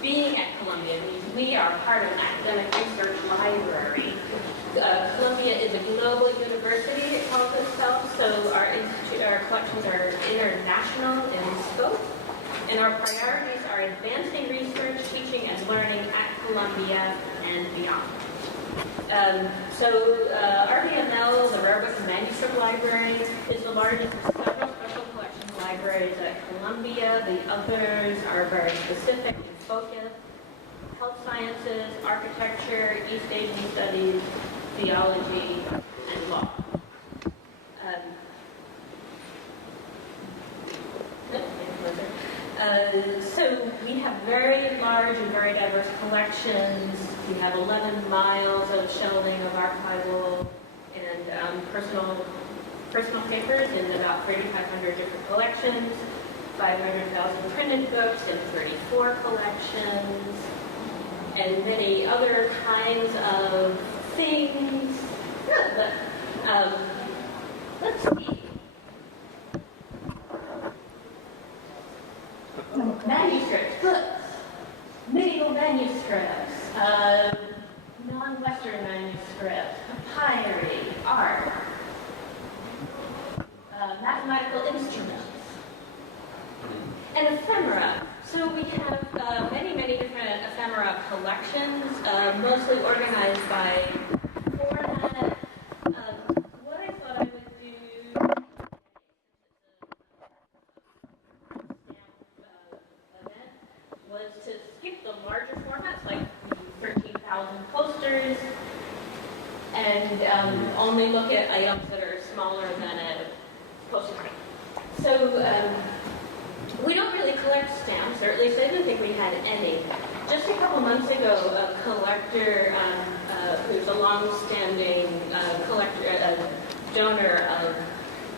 being at Columbia means we are part of an academic research library. Columbia is a global university, it calls itself, so our collections are international in scope, and our priorities are advancing research, teaching, and learning at Columbia and beyond. RBML, the Rare Book and Manuscript Library, is the largest of several special collections libraries at Columbia. The others are very specific and focused: health sciences, architecture, East Asian studies, theology, and law. So we have very large and very diverse collections. We have 11 miles of shelving of archival and personal papers in about 3,500 different collections, 500,000 printed books in 34 collections, and many other kinds of things. Let's see. Manuscripts, books, medieval manuscripts, non-Western manuscripts, papyri, art, mathematical instruments, and ephemera. So we have many, many different ephemera collections, mostly organized by format. What I thought I would do was to skip the larger formats, like the 13,000 posters, and only look at items that are smaller than a postcard. So we don't really collect stamps, or at least I didn't think we had any. Just a couple months ago, a collector who's a long-standing donor of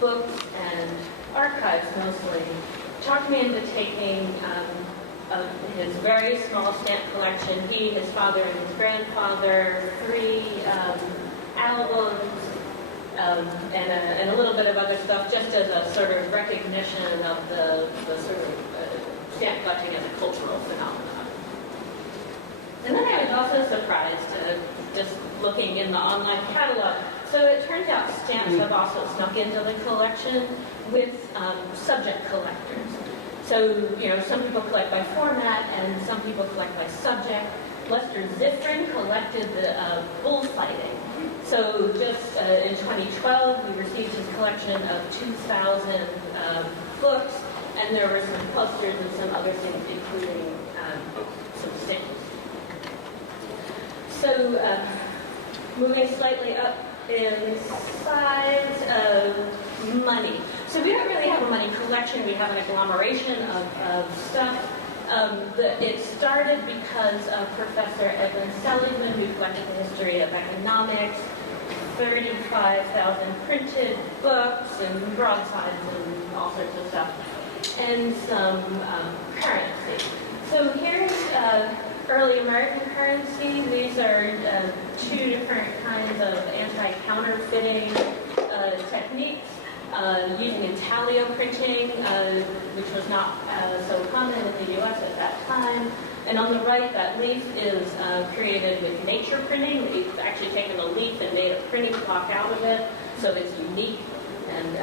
books and archives mostly, talked me into taking of his very small stamp collection, he, his father, and his grandfather, 3 albums, and a little bit of other stuff, just as a sort of recognition of the sort of stamp collecting as a cultural phenomenon. And then I was also surprised, just looking in the online catalog. So it turns out stamps have also snuck into the collection with subject collectors. So, some people collect by format and some people collect by subject. Lester Zifrin collected the bullfighting. So just in 2012, we received his collection of 2,000 books, and there were some posters and some other things, including some stamps. So moving slightly up in size of money. So we don't really have a money collection, we have an agglomeration of stuff. It started because of Professor Edwin Seligman, who collected the history of economics, 35,000 printed books and broadsides and all sorts of stuff, and some currency. So here's early American currency. These are 2 different kinds of anti-counterfeiting techniques. Using intaglio printing, which was not so common in the U.S. at that time. And on the right, that leaf is created with nature printing. We've actually taken a leaf and made a printing block out of it, so it's unique and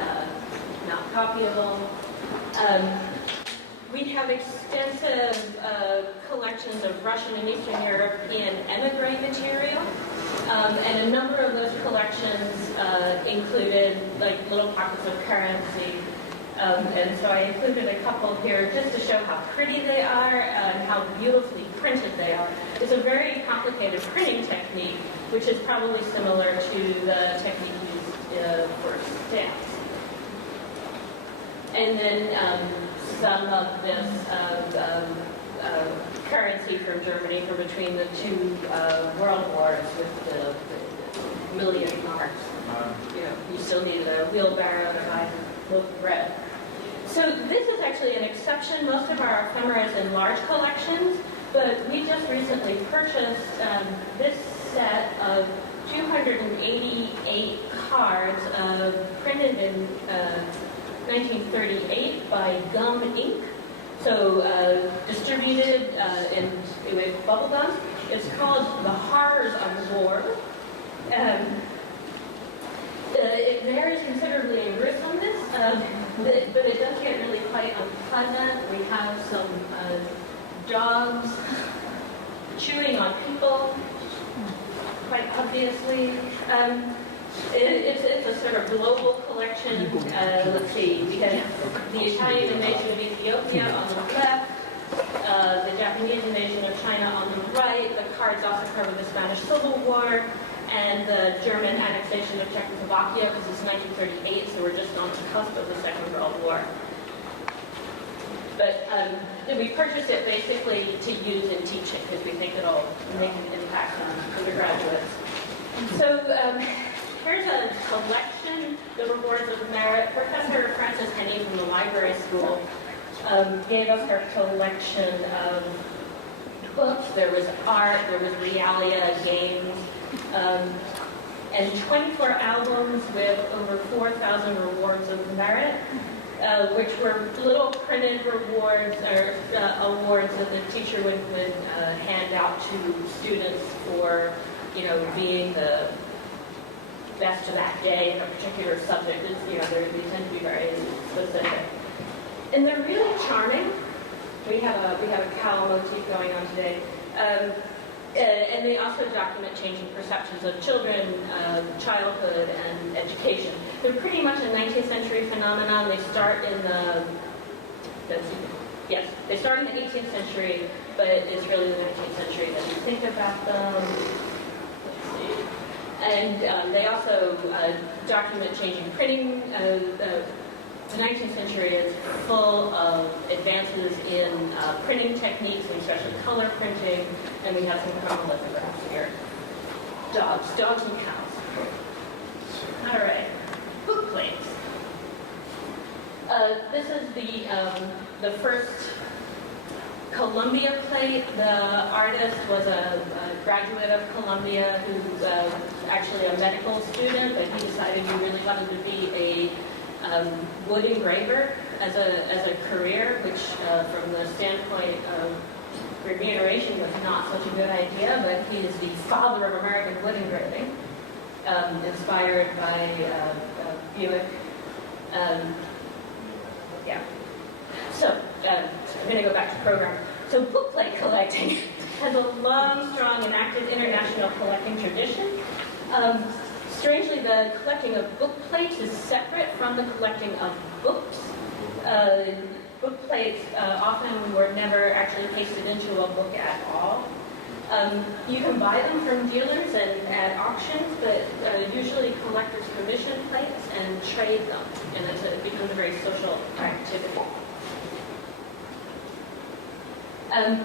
not copyable. We have extensive collections of Russian and Eastern European emigre material. And a number of those collections included like little pockets of currency. And so I included a couple here just to show how pretty they are and how beautifully printed they are. It's a very complicated printing technique, which is probably similar to the technique used for stamps. And then some of this currency from Germany for between the 2 world wars with the million marks. You still needed a wheelbarrow to buy a loaf of bread. So this is actually an exception. Most of our ephemera is in large collections, but we just recently purchased this set of 288 cards printed in 1938 by Gum Inc. So distributed with bubble gum. It's called The Horrors of War. It varies considerably in gruesomeness, but it does get really quite unpleasant. We have some dogs chewing on people, quite obviously. It's a sort of global collection. Let's see, we have the Italian invasion of Ethiopia on the left, the Japanese invasion of China on the right. The cards also cover the Spanish Civil War and the German annexation of Czechoslovakia, because it's 1938, so we're just on the cusp of the Second World War. But we purchased it basically to use in teaching, because we think it'll make an impact on undergraduates. So here's a collection, The Rewards of Merit. Professor Francesconi from the library school gave us her collection of books. There was art, there was realia, games, and 24 albums with over 4,000 rewards of merit, which were little printed rewards or awards that the teacher would hand out to students for, being the best of that day in a particular subject. They tend to be very specific, and they're really charming. We have a cow motif going on today. And they also document changing perceptions of children, childhood, and education. They're pretty much a 19th century phenomenon. They start in they start in the 18th century, but it's really the 19th century that you think about them. Let's see. And they also document changing printing. The 19th century is full of advances in printing techniques, and especially color printing, and we have some chromolithographs here. Dogs and cows. All right, book plates. This is the first Columbia plate. The artist was a graduate of Columbia who's actually a medical student, but he decided he really wanted to be a wood engraver as a career, which from the standpoint of remuneration was not such a good idea, but he is the father of American wood engraving, inspired by Buick. So I'm going to go back to program. So bookplate collecting has a long, strong, and active international collecting tradition. Strangely, the collecting of book plates is separate from the collecting of books. Book plates often were never actually pasted into a book at all. You can buy them from dealers and at auctions, but usually collectors commission plates and trade them, and it becomes a very social activity.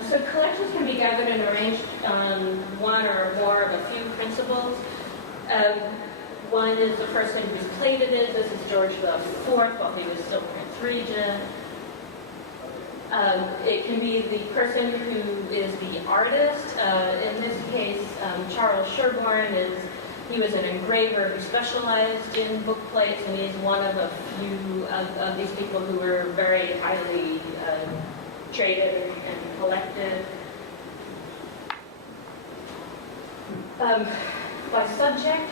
So collections can be gathered and arranged on one or more of a few principles. One is the person whose plate it is. This is George IV while he was still Prince Regent. It can be the person who is the artist. In this case, Charles Sherborne he was an engraver who specialized in book plates, and he's one of a few of these people who were very highly traded and collected. By subject,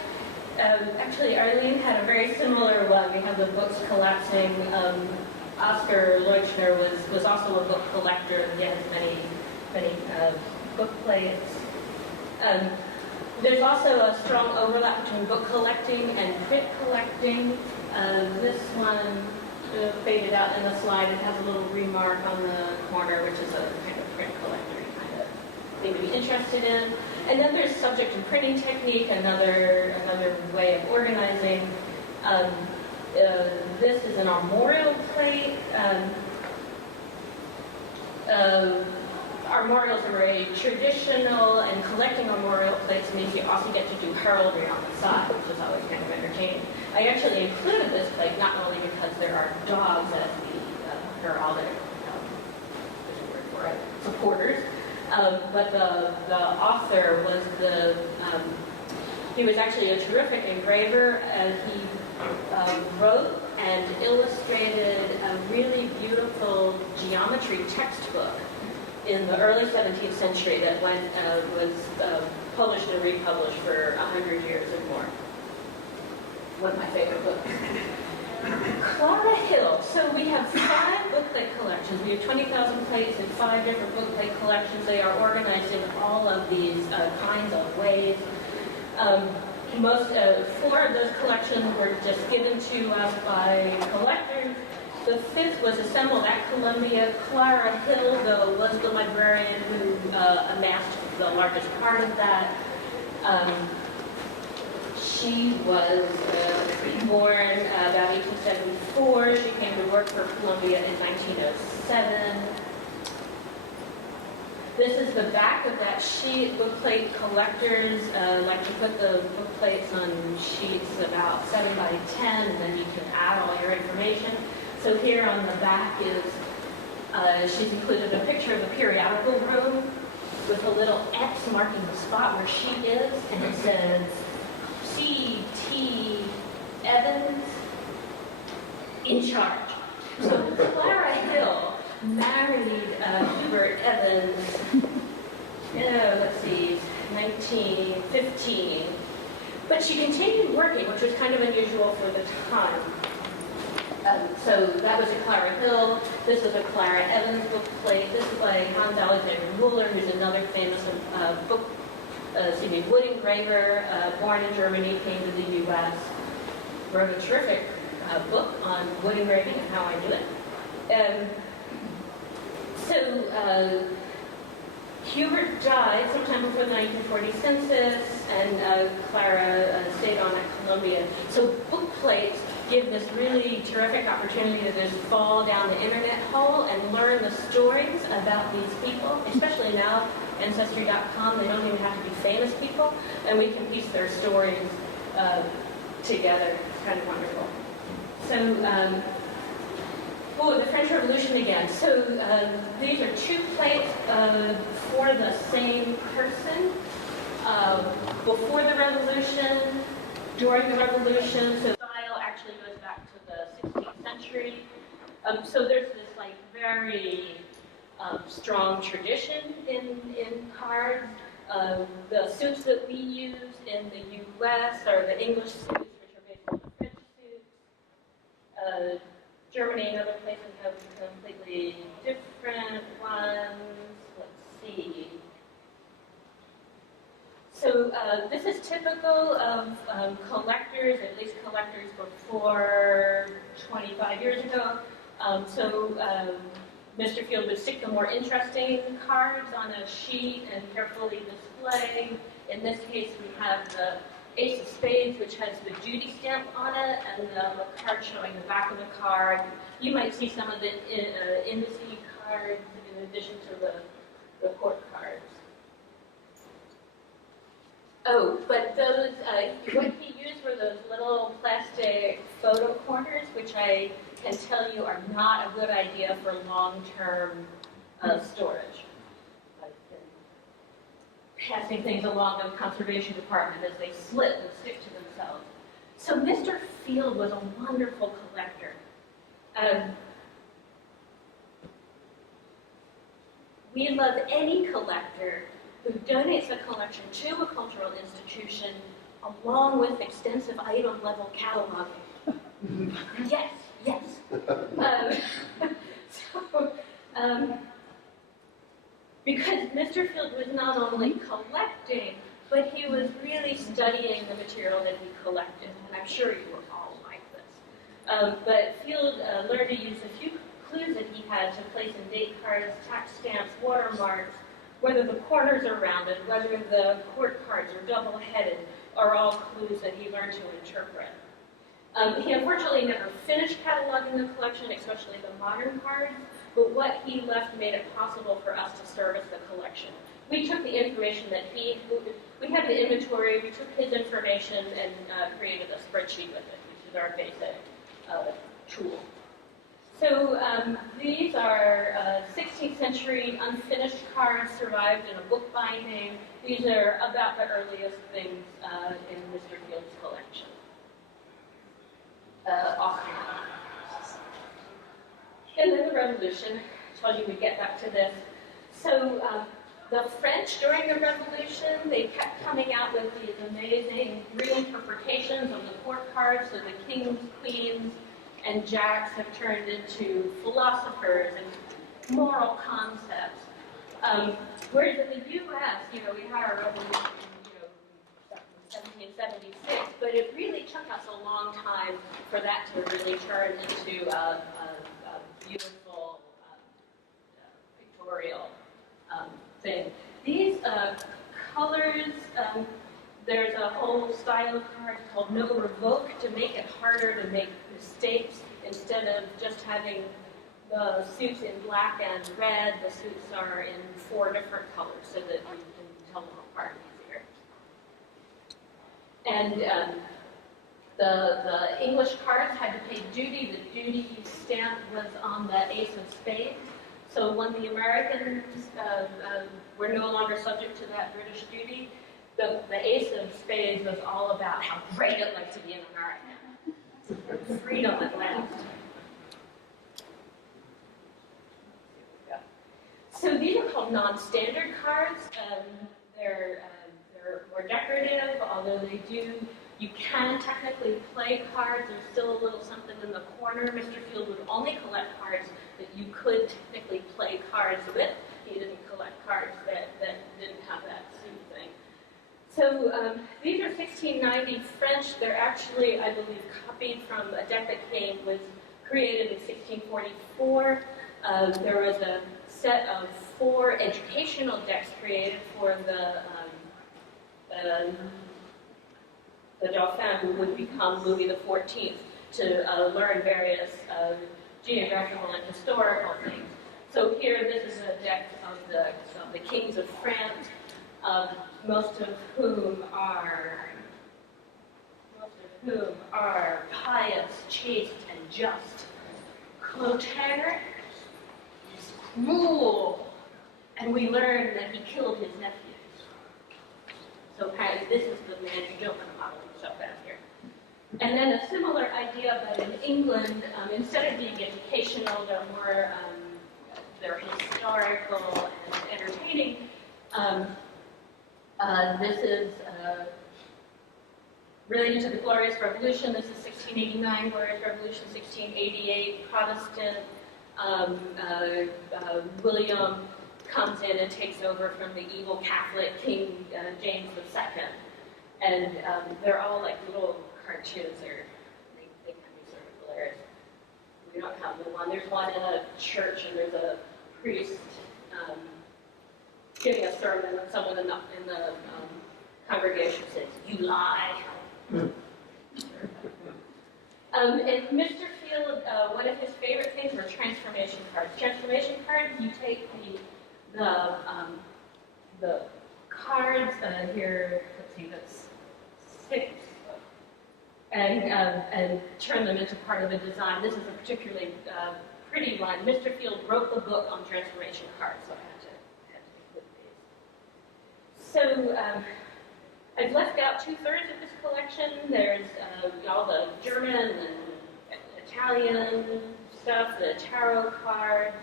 actually Arlene had a very similar one. We have the books collapsing. Oscar Leuchner was also a book collector. He has many book plates. There's also a strong overlap between book collecting and print collecting. This one faded out in the slide. It has a little remark on the corner, which is a kind of print collector kind of thing to be interested in. And then there's subject and printing technique, another way of organizing. This is an armorial plate. Armorials are very traditional, and collecting armorial plates means you also get to do heraldry on the side, which is always kind of entertaining. I actually included this plate not only because there are dogs as the heraldic supporters, but the author was he was actually a terrific engraver. He wrote and illustrated a really beautiful geometry geometry textbook in the early 17th century that was published and republished for 100 years or more. One of my favorite books. Clara Hill. So we have 5 bookplate collections. We have 20,000 plates in 5 different bookplate collections. They are organized in all of these kinds of ways. 4 of those collections were just given to us by collectors. The 5th was assembled at Columbia. Clara Hill, though, was the librarian who amassed the largest part of that. She was born about 1874. She came to work for Columbia in 1907. This is the back of that sheet. Bookplate collectors like to put the bookplates on sheets about 7 by 10, and then you can add all your information. So here on the back is, she's included a picture of the periodical room with a little X marking the spot where she is, and it says C.T. Evans in charge. So Clara Hill married Hubert Evans, let's see, 1915. But she continued working, which was kind of unusual for the time. So that was a Clara Hill. This was a Clara Evans bookplate. This is by Hans Alexander Müller, who's another famous wood engraver, born in Germany, came to the U.S., wrote a terrific book on wood engraving and how I do it. Hubert died sometime before the 1940 census, and Clara stayed on at Columbia. So bookplates give this really terrific opportunity to just fall down the internet hole and learn the stories about these people, especially now, Ancestry.com, they don't even have to be famous people, and we can piece their stories together. It's kind of wonderful. So, the French Revolution again. So these are 2 plates for the same person. Before the Revolution, during the Revolution, so the style actually goes back to the 16th century. So there's this like very strong tradition in cards. The suits that we use in the U.S. are the English suits, which are based on the French suits. Germany and other places have completely different ones. Let's see. So this is typical of collectors, at least collectors before 25 years ago. Mr. Field would stick the more interesting cards on a sheet and carefully display. In this case, we have the Ace of Spades, which has the duty stamp on it, and the card showing the back of the card. You might see some of the indice cards in addition to the court cards. Oh, but those, what he used were those little plastic photo corners, which I can tell you are not a good idea for long-term storage. I've been passing things along to the conservation department as they slip and stick to themselves. So Mr. Field was a wonderful collector. We love any collector who donates a collection to a cultural institution along with extensive item-level cataloging. Yes. Because Mr. Field was not only collecting, but he was really studying the material that he collected, and I'm sure you were all like this. But Field learned to use a few clues that he had to place in date cards, tax stamps, watermarks, whether the corners are rounded, whether the court cards are double-headed, are all clues that he learned to interpret. He unfortunately never finished cataloging the collection, especially the modern cards, but what he left made it possible for us to service the collection. We took the information that we had the inventory, we took his information and created a spreadsheet with it, which is our basic tool. So these are 16th century unfinished cards survived in a book binding. These are about the earliest things in Mr. Field's collection. And then the Revolution told you we'd get back to this. So the French during the Revolution, they kept coming out with these amazing reinterpretations of the court cards, so the kings, queens, and jacks have turned into philosophers and moral concepts. Whereas in the U.S., we had our revolution, in 1776, but it really took us a long time for that to really turn into a beautiful pictorial thing. These colors, there's a whole style of card called no revoke to make it harder to make mistakes. Instead of just having the suits in black and red, the suits are in 4 different colors so that you can tell them apart easier. And the English cards had to pay duty. The duty stamp was on the ace of spades. So when the Americans were no longer subject to that British duty, the ace of spades was all about how great it was to be an American. Freedom at last. So these are called non-standard cards. They're more decorative, although you can technically play cards. There's still a little something in the corner. Mr. Field would only collect cards that you could technically play cards with. He didn't collect cards that didn't have that suit thing. So these are 1690 French. They're actually, I believe, copied from a deck that was created in 1644. There was a set of 4 educational decks created for the Dauphin, who would become Louis XIV, to learn various geographical and historical things. So here, this is a deck of the kings of France, most of whom are pious, chaste, and just. Clotaire is cruel, and we learn that he killed his nephews. So apparently this is the man who built the model himself out here. And then a similar idea, but in England, instead of being educational, they're more they're historical and entertaining. This is related to the Glorious Revolution. This is 1689, Glorious Revolution, 1688, Protestant. William comes in and takes over from the evil Catholic King James II. And they're all like little cartoons, or they can be sort of hilarious. We don't have the one. There's one in a church, and there's a priest giving a sermon, and someone in the congregation says, "You lie." And Mr. Field, one of his favorite things were transformation cards. Transformation cards, you take the cards here. Let's see, that's 6, and turn them into part of a design. This is a particularly pretty one. Mr. Field wrote the book on transformation cards, so I had to include these. So I've left out 2/3 of this collection. There's all the German and Italian stuff, the tarot cards,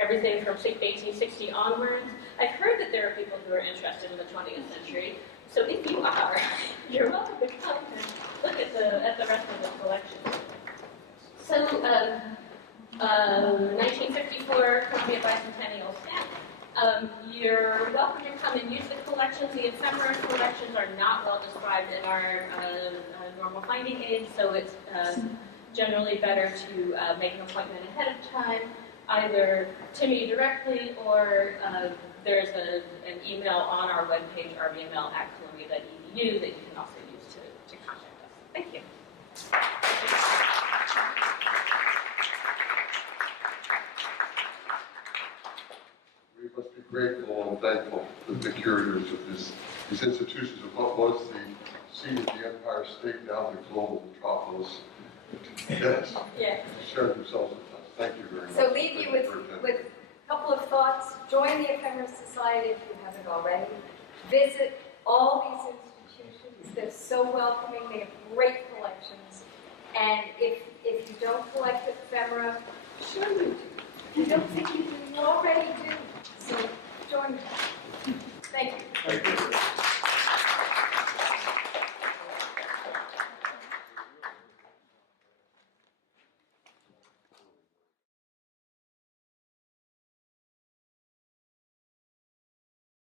everything from 1860 onwards. I've heard that there are people who are interested in the 20th century. So if you are, you're welcome to come and look at the rest of the collection. So 1954 Columbia Bicentennial stamp. You're welcome to come and use the collections. The Ephemera collections are not well described in our normal finding aids, so it's generally better to make an appointment ahead of time, either to me directly, or there's an email on our webpage, rbml@columbia.edu, that you can also use to contact us. Thank you. We must be grateful and thankful to the curators of these institutions of what was the seat of the Empire State, now the global metropolis. Yes. Yeah. Share themselves with us. Thank you very much. So leave you with a couple of thoughts. Join the Ephemera Society if you haven't already. Visit all these institutions. They're so welcoming. They have great collections. And if you don't collect ephemera, sure you do. You don't think you do. We already do, so join us. Thank you. Thank you.